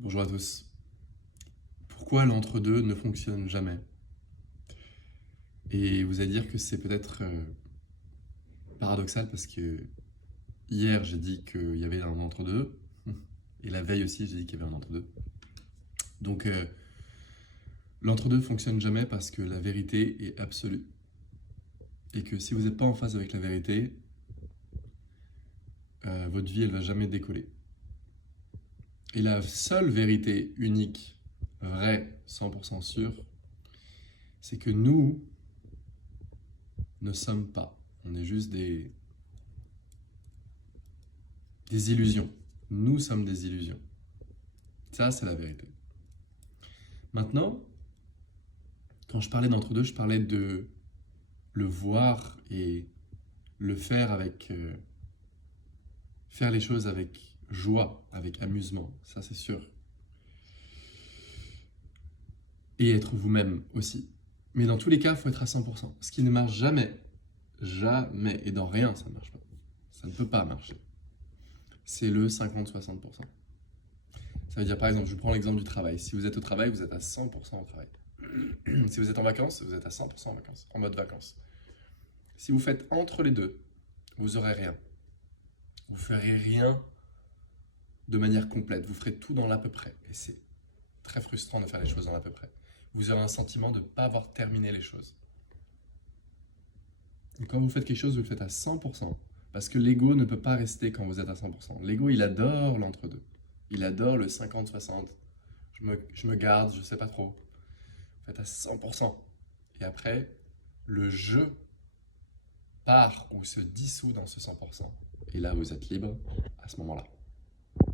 Bonjour à tous. Pourquoi l'entre-deux ne fonctionne jamais? Et vous allez dire que c'est peut-être paradoxal parce que hier j'ai dit qu'il y avait un entre-deux et la veille aussi j'ai dit qu'il y avait un entre-deux. Donc l'entre-deux fonctionne jamais parce que la vérité est absolue. Et que si vous n'êtes pas en phase avec la vérité, votre vie elle va jamais décoller. Et la seule vérité unique, vraie, 100% sûre, c'est que nous ne sommes pas. On est juste des illusions. Nous sommes des illusions. Ça, c'est la vérité. Maintenant, quand je parlais d'entre-deux, je parlais de le voir et le faire avec... faire les choses avec joie, avec amusement, ça c'est sûr. Et être vous-même aussi. Mais dans tous les cas, il faut être à 100%. Ce qui ne marche jamais, jamais, et dans rien, ça ne marche pas. Ça ne peut pas marcher. C'est le 50-60%. Ça veut dire, par exemple, je prends l'exemple du travail. Si vous êtes au travail, vous êtes à 100% au travail. Si vous êtes en vacances, vous êtes à 100% en vacances, en mode vacances. Si vous faites entre les deux, vous aurez rien. Vous ferez rien de manière complète. Vous ferez tout dans l'à peu près. Et c'est très frustrant de faire les choses dans l'à peu près. Vous aurez un sentiment de ne pas avoir terminé les choses. Et quand vous faites quelque chose, vous le faites à 100%. Parce que l'ego ne peut pas rester quand vous êtes à 100%. L'ego, il adore l'entre-deux. Il adore le 50-60. Je me garde, je sais pas trop. Vous faites à 100%. Et après, le jeu part ou se dissout dans ce 100%. Et là, vous êtes libre à ce moment-là.